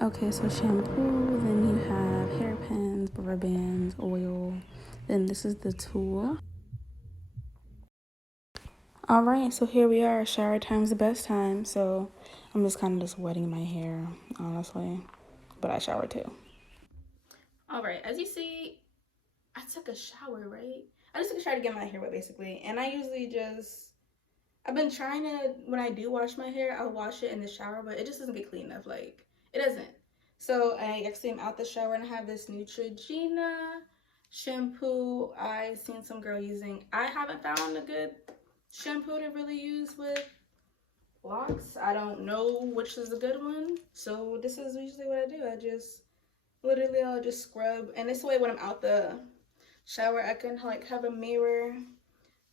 Okay, so shampoo, then you have hairpins, rubber bands, oil. Then this is the tool. All right, so here we are. Shower time's the best time. So I'm just kind of just wetting my hair, honestly. But I shower too. All right, as you see, I took a shower, right? I just took a shower to get my hair wet, basically. And I usually I've been trying to, when I do wash my hair, I'll wash it in the shower, but it just doesn't get clean enough. Like, it doesn't. So I actually am out the shower and I have this Neutrogena shampoo I've seen some girl using. I haven't found a good shampoo to really use with locks. I don't know which is a good one. So this is usually what I do. I'll just scrub. And this way when I'm out the shower, I can like have a mirror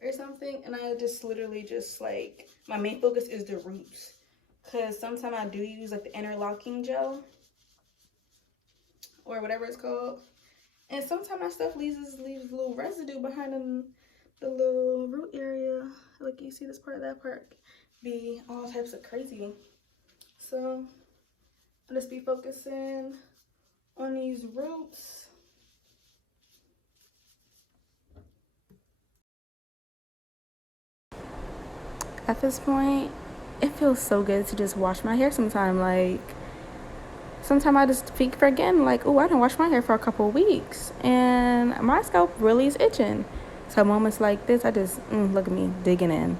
or something, and I just literally just like, my main focus is the roots, because sometimes I do use like the interlocking gel or whatever it's called, and sometimes my stuff leaves a little residue behind in the little root area. Like, you see this part, that part be all types of crazy. So I'll just be focusing on these roots. At this point, it feels so good to just wash my hair sometime. Like, sometimes I just keep forgetting, like, oh, I didn't wash my hair for a couple of weeks. And my scalp really is itching. So moments like this, I just, look at me digging in,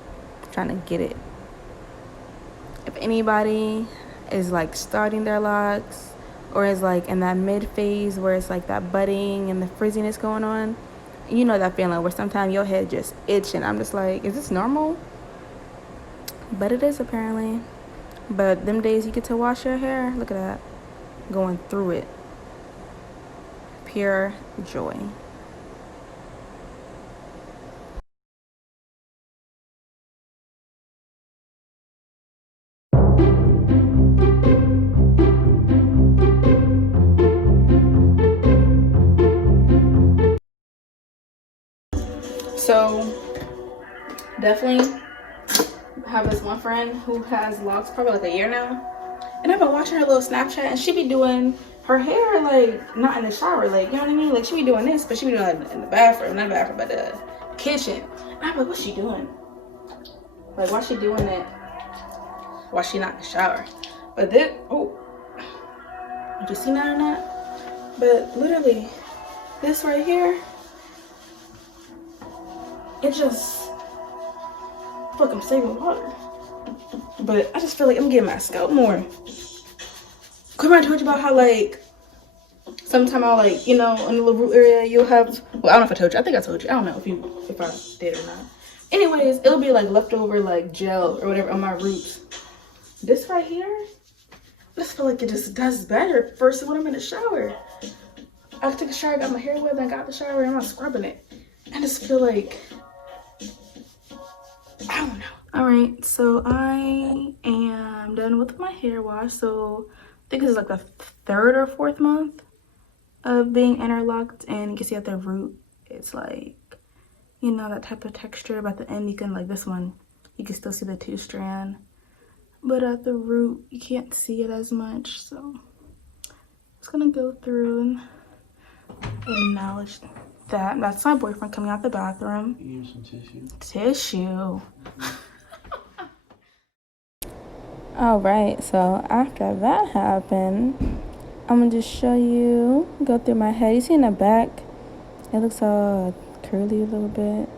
trying to get it. If anybody is like starting their locks or is like in that mid phase where it's like that budding and the frizziness going on, you know that feeling where sometimes your head just itching. I'm just like, is this normal? But it is, apparently. But them days you get to wash your hair, look at that, going through it. Pure joy. So definitely have this one friend who has locks probably like a year now, and I've been watching her little Snapchat, and she be doing her hair like not in the shower, like, you know what I mean? Like, she be doing this, but she be doing it in the bathroom, not the bathroom, but the kitchen. And I'm like, what's she doing? Like, why she doing it? Why she not in the shower? But this, oh, did you see that or not? But literally, this right here, it just feel like I'm saving water. But I just feel like I'm getting my scalp more. Remember I told you about how, like, sometimes I'll, like, you know, in the little root area, you'll have, well, I don't know if I told you. I think I told you. I don't know if I did or not. Anyways, it'll be like leftover like gel or whatever on my roots. This right here, I just feel like it just does better first when I'm in the shower. I took a shower, got my hair wet, then I got the shower, and I'm not scrubbing it. I just feel like, I don't know. All right, so I am done with my hair wash. So I think this is like the 3rd or 4th month of being interlocked, and you can see at the root, it's like, you know, that type of texture. But at the end, you can, like this one, you can still see the 2-strand. But at the root, you can't see it as much. So I'm just gonna go through and acknowledge that. That's my boyfriend coming out the bathroom. You use some tissue. Tissue. All right, so after that happened, I'm gonna just show you, go through my head. You see in the back, it looks all curly a little bit.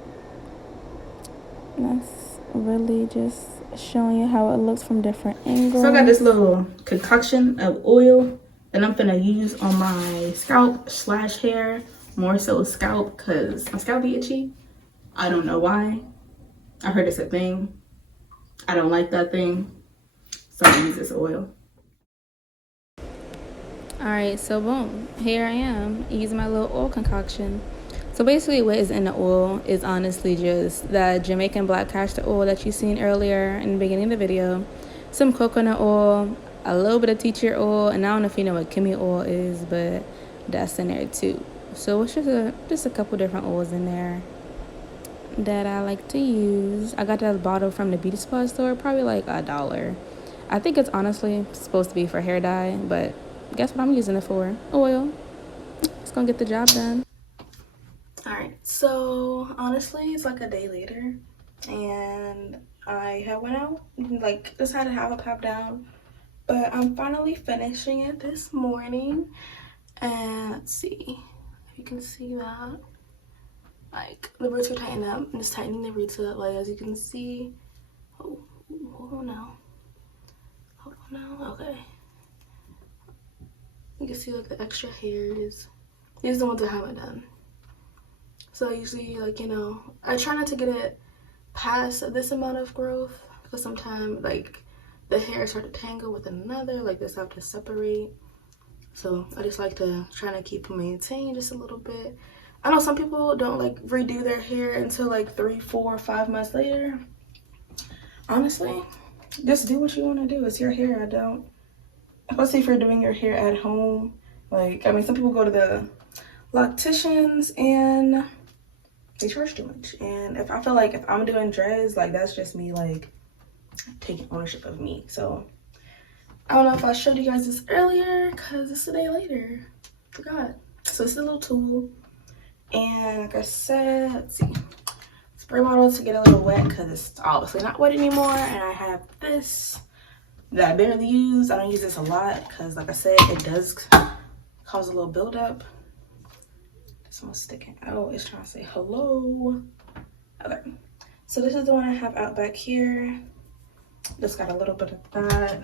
And that's really just showing you how it looks from different angles. So I got this little concoction of oil that I'm gonna use on my scalp / hair, more so scalp, because my scalp be itchy. I don't know why. I heard it's a thing. I don't like that thing. So I use this oil. Alright, so boom, here I am using my little oil concoction. So basically what is in the oil is honestly just that Jamaican black castor oil that you seen earlier in the beginning of the video, some coconut oil, a little bit of tea tree oil, and I don't know if you know what Kimmy oil is, but that's in there too. So it's just a couple different oils in there that I like to use. I got that bottle from the beauty supply store, probably like $1. I think it's honestly supposed to be for hair dye, but guess what I'm using it for? Oil. It's gonna get the job done. Alright, so honestly, it's like a day later, and I have went out, like, decided to have a pop down, but I'm finally finishing it this morning. And let's see if you can see that. Like, the roots are tightened up. I'm just tightening the roots up, like, as you can see. Oh, hold on now. Hold on now. Okay. You can see, like, the extra hairs. These are the ones I haven't done. So I usually, like, you know, I try not to get it past this amount of growth, because sometimes, like, the hairs start to tangle with another, like, this have to separate. So I just like to try to keep them maintained just a little bit. I know some people don't like redo their hair until like 3, 4, 5 months later. Honestly, just do what you want to do. It's your hair. I don't, especially if you're doing your hair at home. Like, I mean, some people go to the locticians and they charge too much. And if I feel like if I'm doing dreads, like, that's just me, like, taking ownership of me. So I don't know if I showed you guys this earlier because it's a day later. Forgot. So it's a little tool. And like I said, let's see. Spray bottle to get a little wet because it's obviously not wet anymore. And I have this that I barely use. I don't use this a lot because, like I said, it does cause a little buildup. This one's sticking out. It's trying to say hello. Okay. So this is the one I have out back here. Just got a little bit of that.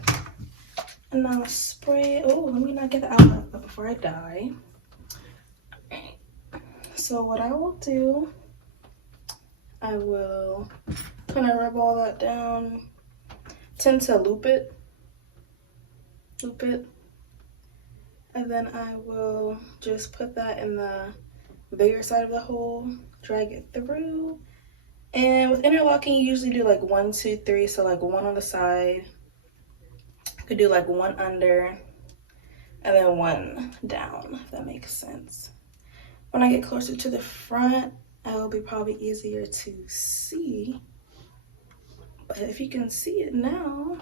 And now spray. Oh, let me not get the outlet before I die. Alright. So what I will do, I will kind of rub all that down. Tend to loop it. And then I will just put that in the bigger side of the hole, drag it through. And with interlocking, you usually do like 1, 2, 3. So like 1 on the side. Could do like 1 under and then 1 down, if that makes sense. When I get closer to the front, it'll be probably easier to see. But if you can see it now,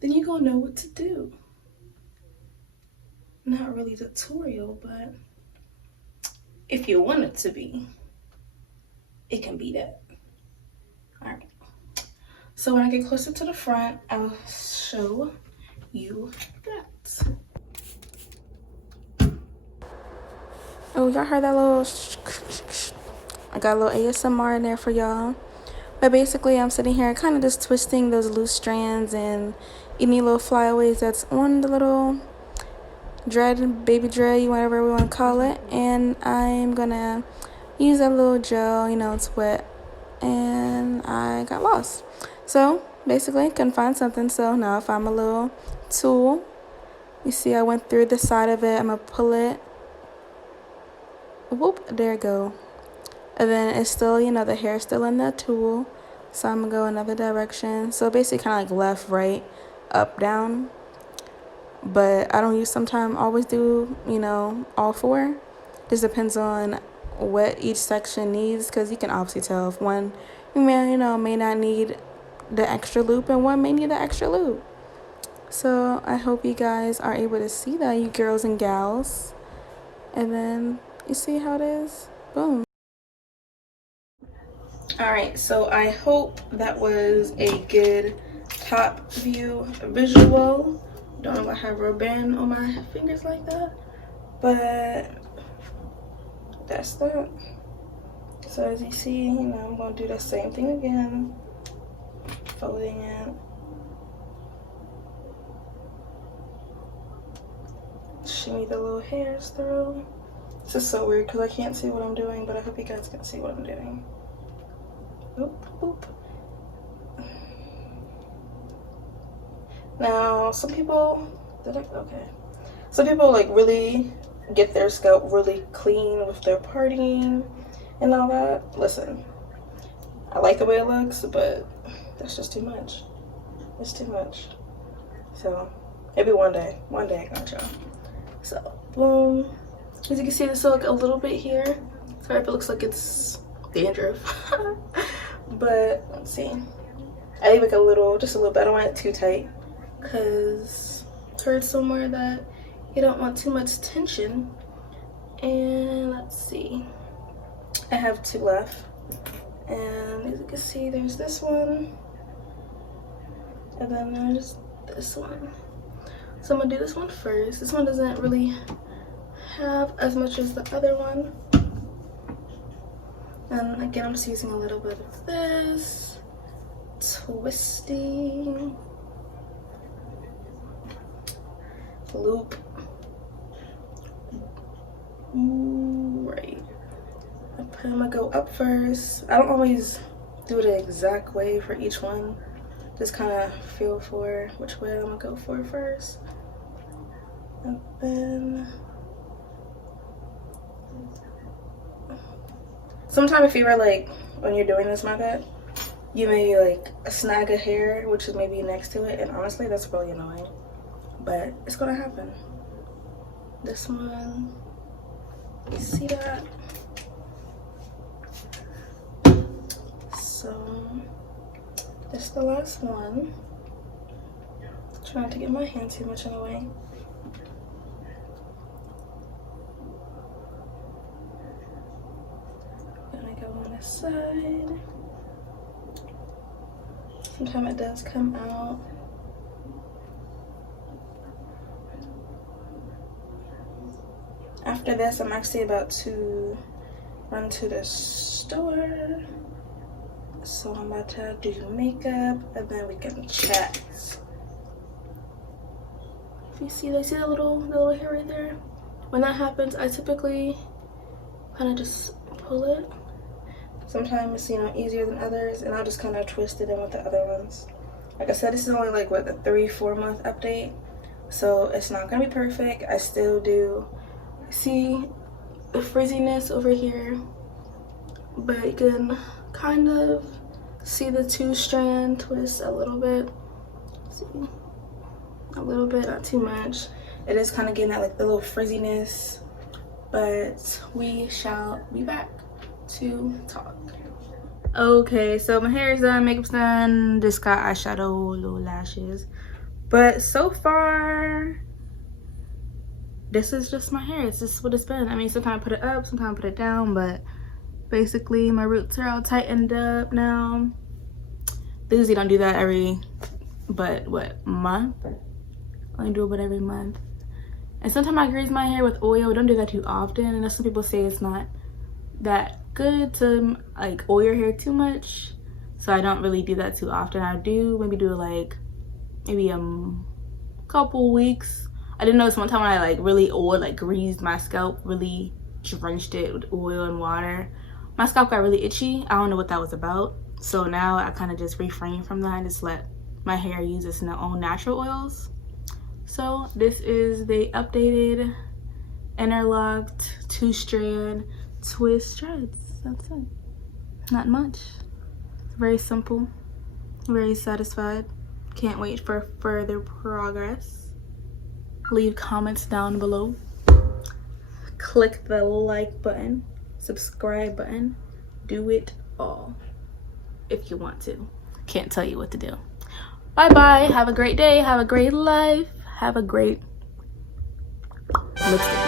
then you're gonna know what to do. Not really tutorial, but if you want it to be, it can be that. All right. So when I get closer to the front, I'll show you that. Oh, y'all heard that little I got a little ASMR in there for y'all. But basically, I'm sitting here kind of just twisting those loose strands and any little flyaways that's on the little dread, baby dread, whatever we want to call it. And I'm gonna use that little gel, you know, it's wet. And I got lost. So basically, couldn't find something. So now I found my little tool. You see, I went through the side of it. I'm gonna pull it. Whoop, there it go. And then it's still, you know, the hair's still in the tool. So I'm gonna go another direction. So basically kind of like left, right, up, down. But I don't always do, you know, all 4. Just depends on what each section needs, because you can obviously tell if one, may not need the extra loop and one may need the extra loop. So I hope you guys are able to see that, you girls and gals. And then you see how it is. Boom. Alright, so I hope that was a good top view visual. Don't know if I have rubber band on my fingers like that, but that's that. So as you see, you know, I'm going to do the same thing again, folding it. Shimmy the little hairs through. This is so weird because I can't see what I'm doing, but I hope you guys can see what I'm doing. Oop, oop. Now, some people, some people like really get their scalp really clean with their partying and all that. Listen, I like the way it looks, but that's just too much. It's too much. So maybe one day I got y'all. So boom. As you can see, this is like a little bit here. Sorry if it looks like it's dandruff. But let's see. I leave like just a little bit. I don't want it too tight because I heard somewhere that You don't want too much tension. And let's see, I have 2 left, and as you can see, there's this one, and then there's this one. So I'm gonna do this one first. This one doesn't really have as much as the other one. And again, I'm just using a little bit of this, twisting, loop, right. I'm gonna go up first. I don't always do it the exact way for each one. Just kind of feel for which way I'm gonna go for first. And then sometimes if you are like, when you're doing this method, you may like snag a hair which is maybe next to it, and honestly that's really annoying, but it's gonna happen. This one, you see that? So this is the last one. Try not to get my hand too much in the way. Gonna go on this side. Sometimes it does come out. After this, I'm actually about to run to the store. So I'm about to do makeup and then we can chat. If you see, the little hair right there? When that happens, I typically kind of just pull it. Sometimes it's, you know, easier than others, and I'll just kind of twist it in with the other ones. Like I said, this is only like what, the 3-4 month update, so it's not gonna be perfect. I still do see the frizziness over here, but you can kind of see the 2-strand twist a little bit. See, a little bit, not too much. It is kind of getting that like the little frizziness, but we shall be back to talk. Okay, so my hair is done, makeup's done, just got eyeshadow, little lashes, but so far this is just my hair. It's just what it's been. I mean, sometimes I put it up, sometimes I put it down, but basically my roots are all tightened up now. They usually don't do that every, but what, month? I only do it about every month. And sometimes I grease my hair with oil. Don't do that too often. And some people say it's not that good to like oil your hair too much, so I don't really do that too often. I do maybe do like maybe a couple weeks. I didn't notice one time when I like really oiled, like greased my scalp, really drenched it with oil and water, my scalp got really itchy. I don't know what that was about, so now I kind of just refrain from that and just let my hair use its own natural oils. So this is the updated interlocked 2-strand twist dreads. That's it. Not much. Very simple. Very satisfied. Can't wait for further progress. Leave comments down below. Click the like button, subscribe button. Do it all if you want to. Can't tell you what to do. Bye bye. Have a great day. Have a great life. Have a great lipstick.